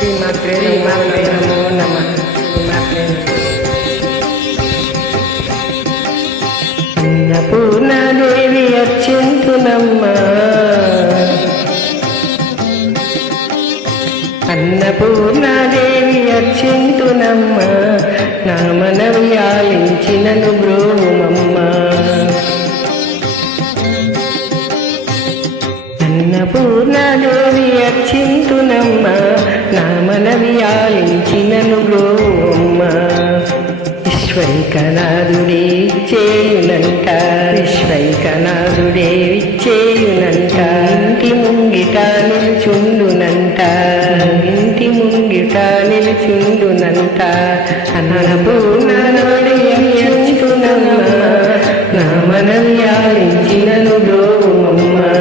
శ్రీమాత్రే నమో నమః. శ్రీమాత్రే అన్నపూర్ణాదేవి అర్చింతునమ్మా, అన్నపూర్ణాదేవి అర్చింతునమ్మా, నా మనవి ఆలించినను బ్రోవుమమ్మా. అన్నపూర్ణాదేవి అర్చింతునమ్మా, నా మనవి ఆలించినను బ్రోవుమమ్మా. విశ్వైకనాథుడే చేయునంట, విశ్వైకనాథుడే విచ్చేయునంట, ఇంటి ముంగిట నిలుచుండునంట, ఇంటి ముంగిట నిలుచుండునంట. అన్నపూర్ణాదేవి అర్చింతునమ్మా, నా మనవి ఆలించినను బ్రోవుమమ్మా.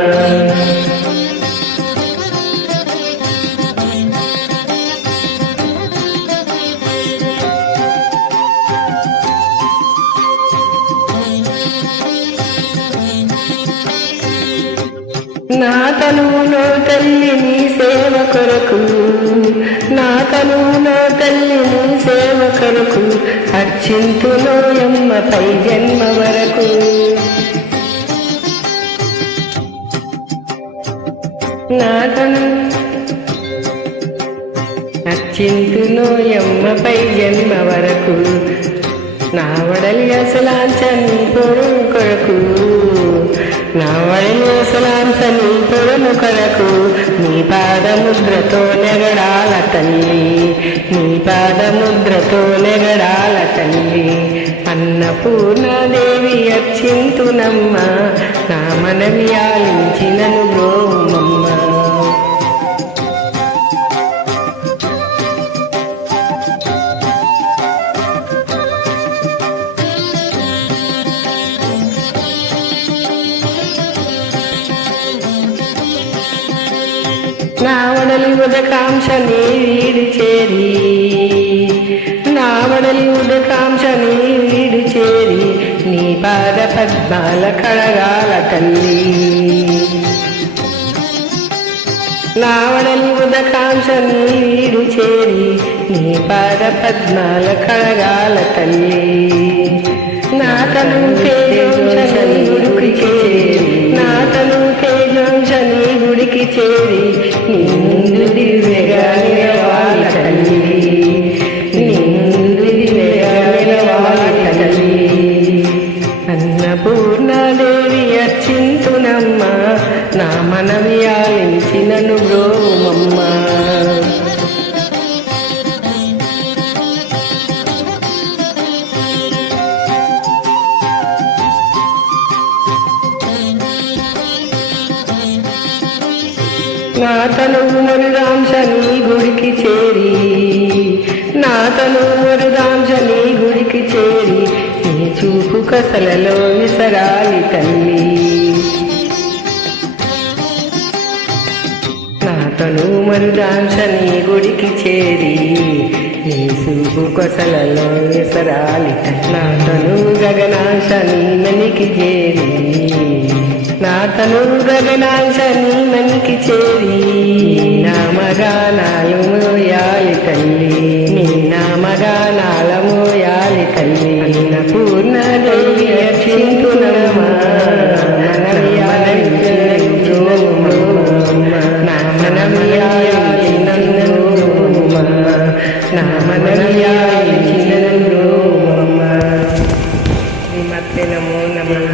నా తనువులో తల్లి నీ సేవ కొరకు, నా తనువులో తల్లి నీ సేవ కొరకు, అర్చింతులో యమ్మపై జన్మ వరకు. నా తను అర్చింతులో యమ్మపై జన్మ వరకు, నా వడలి అసలాంచని పొరుగు కొరకు, నా వడలి అసలాంచని పొరుగు కొరకు, నీ పాదముద్రతో నెగడాల తల్లి, నీ పాదముద్రతో నెగడాల తల్లి. అన్నపూర్ణాదేవి అర్చింతునమ్మా, నా మనవి ఆలించినను బ్రోవుమమ్మా. నా వడలి ఉదకాంక్షని వీడి చేరి, నా వడలి ఉదకాంక్షని వీడి చేరి, నీ పాద పద్మాల కడగాల తల్లి. నా వడలి ఉదకాంక్షని వీడి చేరి, నీ పాద పద్మాల కడగాల తల్లి. నా తను తేజోంశని గుడికి చేరి, నా తను తేజోంశని గుడికి చేరి, నీ ముందు దివ్యగా నిలవాలి తల్లి, నీ ముందు దివ్యగా నిలవాలి తల్లి. అన్నపూర్ణాదేవి అర్చింతునమ్మా, నా మనవి ఆలించినను బ్రోవుమమ్మా. నా తనువు మరుదాంశని గుడికి చేరి, నా తనువు మరుదాంశని గుడికి చేరి, నీ చూపు కసలలో విసరాలి తల్లి. నా తనువు మరుదాంశని గుడికి చేరి, నీ చూపు కొసలలో విసరాలి తల్లి. నా తనువు గగనాంశని మనికి చేరి, నా తనువు గగనాంశని మనికి చేరి, నామగానాలు మోయాలి తల్లి, నీ నామగానాల మోయాలి తల్లి. అన్నపూర్ణాదేవి అర్చింతునమ్మా, నా మనవి ఆలించినను బ్రోవుమమ్మా, నా మనవి ఆలించినను బ్రోవుమమ్మా. శ్రీమాత్రే నమో నమః.